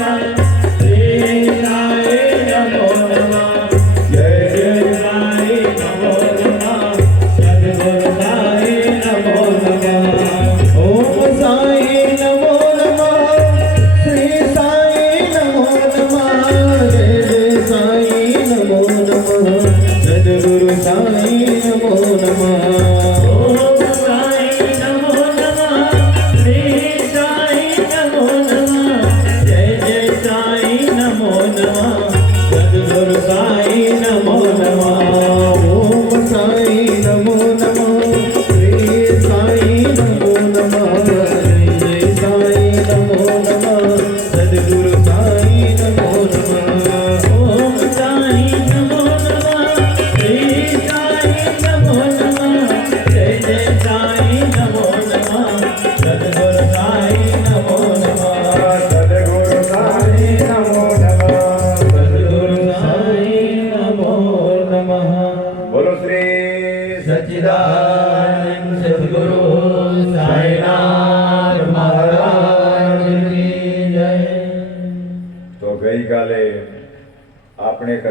નમઃ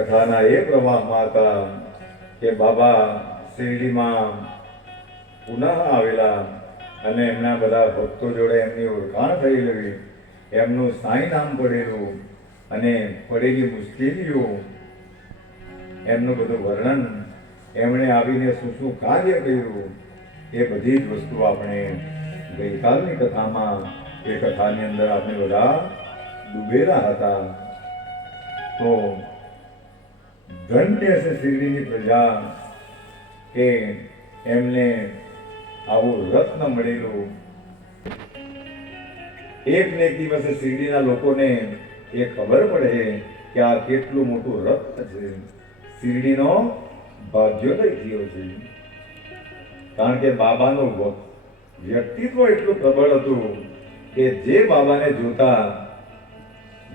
કથાના એ પ્રવાહમાં હતા કે બાબા શિરડીમાં પુનઃ આવેલા અને એમના બધા ભક્તો જોડે એમની ઓળખાણ થયેલી એમનું સાંઈ નામ પડેલું અને પડેલી મુશ્કેલીઓ, એમનું બધું વર્ણન એમણે આવીને શું શું કાર્ય કર્યું એ બધી જ વસ્તુ આપણે ગઈકાલની કથામાં, એ કથાની અંદર આપણે બધા ડૂબેલા હતા. તો ધન્ય છે શિરડીની પ્રજા કે એમને આવું રત્ન મળેલું. એક ને એક દિવસે શિરડીના લોકોને એ ખબર પડે કે આ કેટલું મોટું રત્ન છે. શિરડીનો ભાગ્યોદય થયો છે. કારણ કે બાબાનું વ્યક્તિત્વ એટલું પ્રબળ હતું કે જે બાબાને જોતા,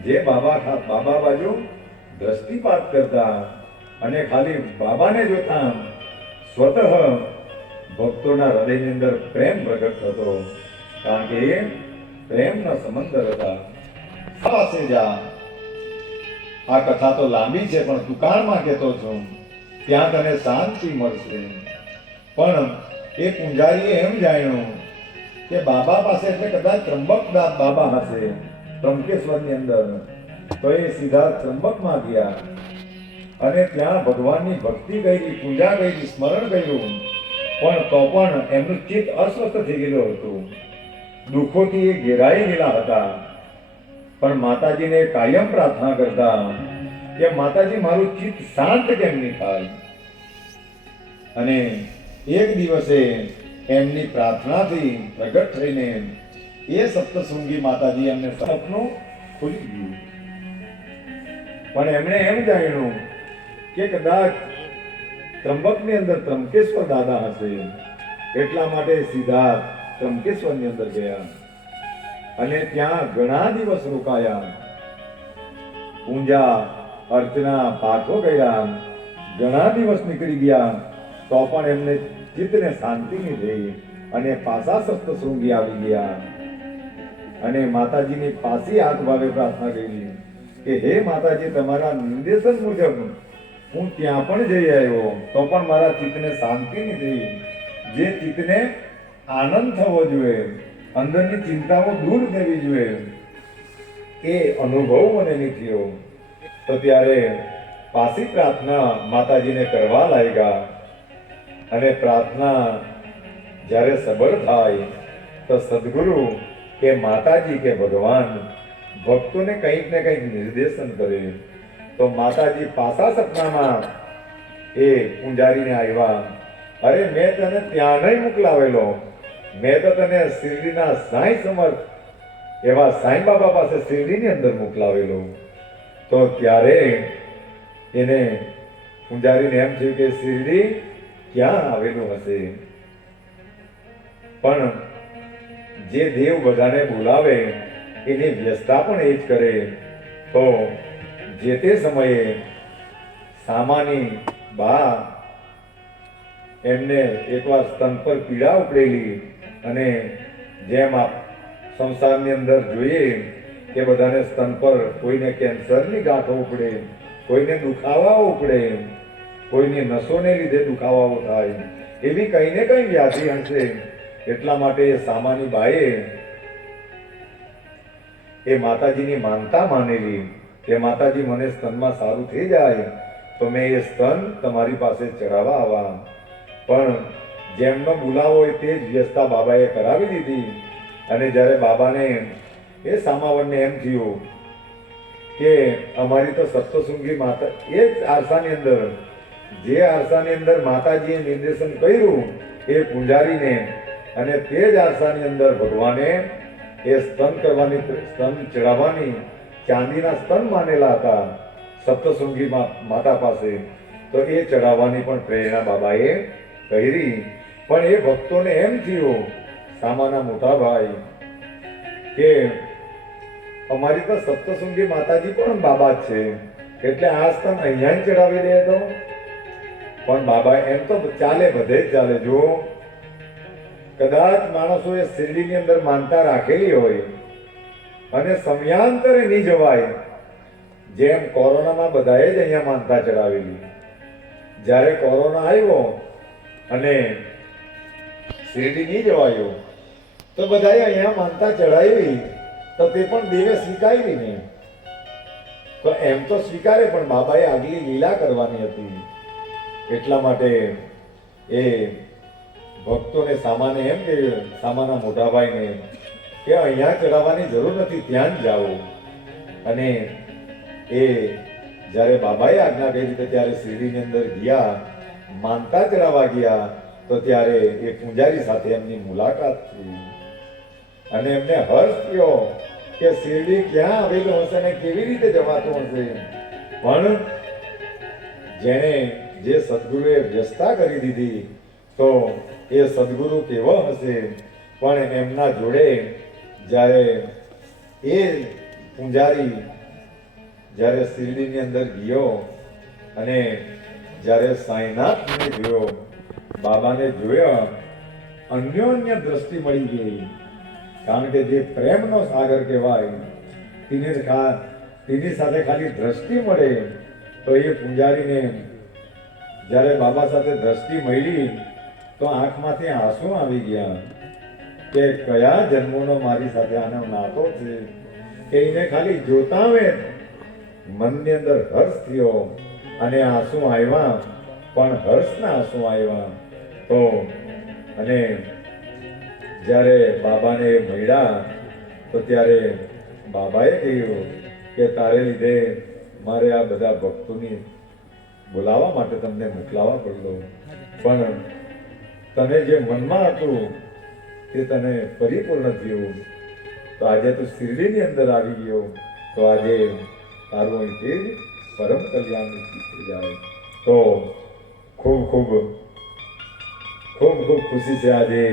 જે બાબા બાબા બાજુ દ્રષ્ટિપાત કરતા અને ખાલી બાબાને જોતા સ્વતઃ ભક્તોના હૃદયની અંદર પ્રેમ પ્રગટ થતો. કારણ કે એ પ્રેમના સમંદર હતા. પાસે જા. આ કથા તો લાંબી છે, પણ દુકાળમાં કહેતો છું. ત્યાં તને શાંતિ મળશે. પણ એ પૂંજારીએ એમ જાણ્યું કે બાબા પાસે એટલે કદાચ ત્રંબકદાસ બાબા હશે ત્રંબકેશ્વરની અંદર. તો એ સીધા ત્રંબકમાં ગયા. અને ત્યાં ભગવાનની ભક્તિ કરી પૂજા કરી સ્મરણ કર્યું પણ તો પણ એમનું ચિત્ત અસ્વસ્થ થઈ ગયેલું હતું. દુઃખોથી એ ઘેરાઈ ગયેલા હતા. પણ માતાજીને કાયમ પ્રાર્થના કરતા કે માતાજી, મારું ચિત્ત શાંત કેમ નહીં થાય? અને એક દિવસે એમની પ્રાર્થનાથી પ્રગટ થઈને એ સપ્તશૃંગી માતાજી એમને સપનું ખુલી ગયું. પણ એમણે એમ જાણ્યું કે કદાચ ત્રંબકની અંદર ત્રંબકેશ્વર દાદા હશે. એટલા માટે સીધા ત્રંબકેશ્વરની અંદર ગયા. અને ત્યાં ઘણા દિવસ રોકાયા. પૂજા અર્ચના પાઠો ગયા ઘણા દિવસ નીકળી ગયા. તો પણ એમને ચિત્તને શાંતિ નહીં થઈ અને પાછા સપ્તશૃંગી આવી ગયા. અને માતાજીની પાછી હાથ ભાવે પ્રાર્થના કરી કે, હે માતાજી, તમારા નિર્દેશન મુજબ હું ત્યાં પણ જઈ આવ્યો. તો પણ મારા ચિત્તને શાંતિ નહીં થઈ. જે ચિત્તને આનંદ થવો જોઈએ, અંદરની ચિંતાઓ દૂર થવી જોઈએ. એ અનુભવ મને નહીં થયો તો ત્યારે પાસી પ્રાર્થના માતાજીને કરવા લાગ્યા. અને પ્રાર્થના જ્યારે સબળ થાય, તો સદગુરુ કે માતાજી કે ભગવાન ભક્તોને કંઈક ને કંઈક નિર્દેશન કરે. તો માતાજી પાછા સપનામાં એ પૂંજારીને આવ્યા. અરે, મેં તને ત્યાં નહીં મોકલાવેલો. મેં તો તને શિરડીના સાંઈ સમર્થ એવા સાંઈ બાબા પાસે શિરડીની અંદર મોકલાવેલો. તો ત્યારે એને પૂંજારીને એમ થયું કે, શિરડી, ક્યાં આવેલું હશે? પણ જે દેવ બધાને બોલાવે, એની વ્યસ્તા પણ એ જ કરે. તો જે તે સમયે સામાની બા એમને એકવાર સ્તન પર પીડા ઉપડેલી અને જેમ આપ સંસારની અંદર જોઈએ કે બધાને સ્તન પર કોઈને કેન્સરની ગાંઠો ઉપડે, કોઈને દુખાવાઓ ઉપડે, કોઈને નસોને લીધે દુખાવાઓ થાય, એવી કંઈ ને કંઈ વ્યાધિ હશે. એટલા માટે એ સામાની બાએ એ માતાજીની માનતા માનેલી. કે માતાજી, મને સ્તનમાં સારું થઈ જાય, તો મેં એ સ્તન તમારી પાસે ચડાવવા આવા. પણ જેમનો બોલાવો હોય તે જ વ્યસ્તા બાબાએ કરાવી દીધી. અને જ્યારે બાબાને એ સામાવનને એમ થયું કે અમારી તો સપ્તશૃંગી માતા, એ જ આરસાની અંદર, જે આરસાની અંદર માતાજીએ નિર્દેશન કર્યું એ પૂંજારીને અને તે જ આરસાની અંદર ભગવાને એ સ્તન કરવાની, સ્તન ચડાવવાની ચાંદીના સ્તન માનેલા હતા. સપ્તશૃંગી માતા પાસે તો એ ચડાવવાની પણ પ્રેરણા બાબાએ કરી. પણ એ ભક્તોને એમ થયું, સામાના મોટા ભાઈ, કે અમારી તો સપ્તશૃંગી માતાજી પણ બાબા જ છે. એટલે આ સ્તન અહીંયા ચડાવી દે તો. પણ બાબા એમ તો ચાલે, બધે જ ચાલે. જો કદાચ માણસોએ શિરડીની અંદર માનતા રાખેલી હોય અને સમયાંતરે નહીં જવાય. જેમ કોરોનામાં બધાએ જ અહીંયા માનતા ચડાવેલી. જ્યારે કોરોના આવ્યો અને શિરડી નહીં જવાયો, તો બધાએ અહીંયા માનતા ચડાવી, તો તે પણ દેવે સ્વીકારી ને. તો એમ તો સ્વીકારે, પણ બાબાએ આગલી લીલા કરવાની હતી. એટલા માટે એ ભક્તોને સામાને એમ કે સામાના મોટા ભાઈને કે અહીંયા ચડાવવાની જરૂર નથી, ત્યાં જ જાઓ. અને એ જ્યારે બાબાએ આજ્ઞા કરી હતી ત્યારે શિરડીની અંદર ગયા, માનતા ચડાવવા ગયા, તો ત્યારે એ પૂંજારી સાથે એમની મુલાકાત થઈ. અને એમને હર્ષ થયો કે શિરડી ક્યાં આવેલું હશે અને કેવી રીતે જવાતું હશે પણ જેણે જે સદગુરુએ વ્યસ્તા કરી દીધી, તો એ સદગુરુ કેવો હશે? પણ એમના જોડે જ્યારે એ પૂંજારી જ્યારે શિરડીની અંદર ગયો અને જ્યારે સાંઈનાથને જોયો, બાબાને જોયા, અન્યોન્ય દ્રષ્ટિ મળી ગઈ. કારણ કે જે પ્રેમનો સાગર કહેવાય, તેને તેની સાથે ખાલી દ્રષ્ટિ મળે, તો એ પૂંજારીને જ્યારે બાબા સાથે દ્રષ્ટિ મળી, તો આંખમાંથી આંસુ આવી ગયા. કે કયા જન્મોનો મારી સાથે આનો નાતો છે? કે એને ખાલી જોતા આવે મનની અંદર હર્ષ થયો અને આંસુ આવ્યા, પણ હર્ષના આંસુ આવ્યા. તો અને જ્યારે બાબાને મળ્યા, તો ત્યારે બાબાએ કહ્યું કે તારે લીધે મારે આ બધા ભક્તોની બોલાવવા માટે તમને મોકલાવવા પડ્યો. પણ તને જે મનમાં હતું તે તને પરિપૂર્ણ થયું. તો આજે તું શિરડીની અંદર આવી ગયો. તો આજે તારું અહીંથી જ પરમ કલ્યાણ થઈ જાય. તો ખૂબ ખૂબ ખૂબ ખૂબ ખુશી છે આજે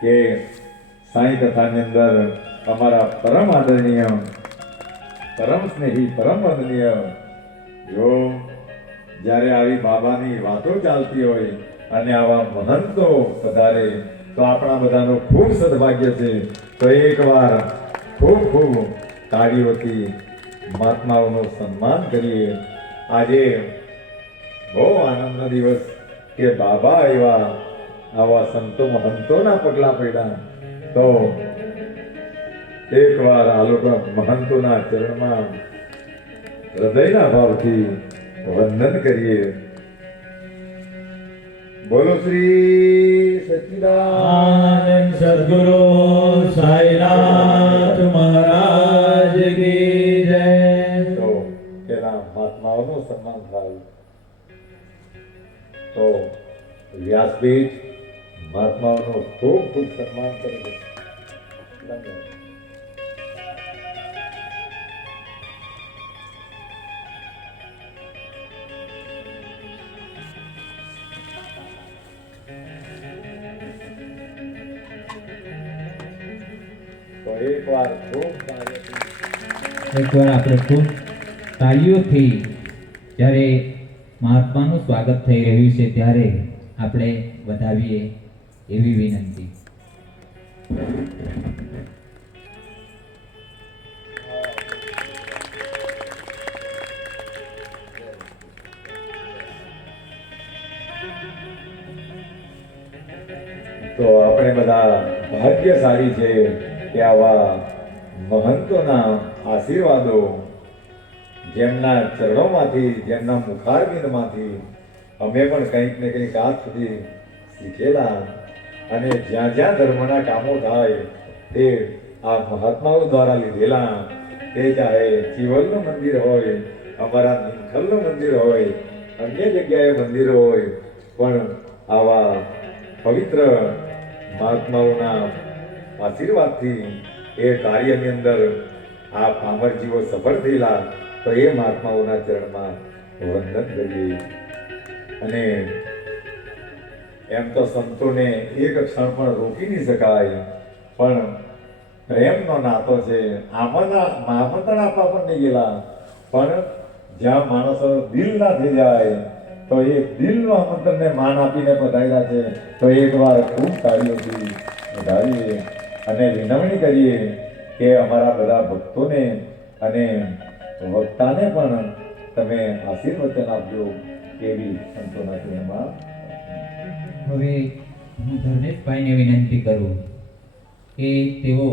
કે સાંઈ કથાની અંદર અમારા પરમ આદરણીય, પરમ સ્નેહી, પરમ વંદનીય જો જ્યારે આવી બાબાની વાતો ચાલતી હોય અને આવા મહંતો પધારે તો આપણા બધાનું ખૂબ સદભાગ્ય છે તો એકવાર ખૂબ ખૂબ તાળીઓથી મહાત્માઓનું સન્માન કરીએ. આજે બહુ આનંદનો દિવસ કે બાબા આવ્યા આવા સંતો મહંતોના પગલા પડ્યા. તો એકવાર આ લોકો મહંતોના ચરણમાં હૃદયના ભાવથી વંદન કરીએ. બોલો શ્રી સચિદાનંદ સદગુરુ સાઈનાથ મહારાજ કી જય. તો પેલા મહાત્માઓનું સન્માન થાય. તો વ્યાસપીઠ મહાત્માઓનું ખૂબ ખૂબ સન્માન કરે ધન્યવાદ. તો એકવાર આપણે ખૂબ તાળીઓથી જ્યારે મહાત્માનું સ્વાગત થઈ રહ્યું છે ત્યારે આપણે વધાવીએ એવી વિનંતી. તો આપણે બધા ભાગ્યશાળી છે કે આવા મહંતોના આશીર્વાદો જેમના ચરણોમાંથી, જેમના મુખારબિંદમાંથી અમે પણ કંઈક ને કંઈક આજ સુધી શીખેલા અને જ્યાં જ્યાં ધર્મના કામો થાય તે આ મહાત્માઓ દ્વારા લીધેલા. તે ચાહે ચિવલનું મંદિર હોય, અમારા નિમખલનું મંદિર હોય, અન્ય જગ્યાએ મંદિરો હોય, પણ આવા પવિત્ર મહાત્માઓના આશીર્વાદથી એ કાર્યની અંદર આ પામરજીઓ સફળ થયેલા, તો એ મહાત્માઓના ચરણમાં વંદન કરીએ. અને એમ તો સંતોને એક ક્ષણ પણ રોકી નહીં શકાય, પણ પ્રેમનો નાતો છે. આમના આમંત્રણ આપવા પણ નહીં ગયેલા. પણ જ્યાં માણસો દિલ ના થઈ જાય, તો એ દિલનું આમંત્રણને માન આપીને પધાર્યા છે. તો એકવાર ખૂબ તાળીઓથી વધારીએ અને વિનવણી કરીએ કે અમારા બધા ભક્તોને અને વક્તાને પણ તમે આશીર્વચન આપજો એવી સંતોના ચરણમાં હવે હું ધર્મેશભાઈને વિનંતી કરું કે તેઓ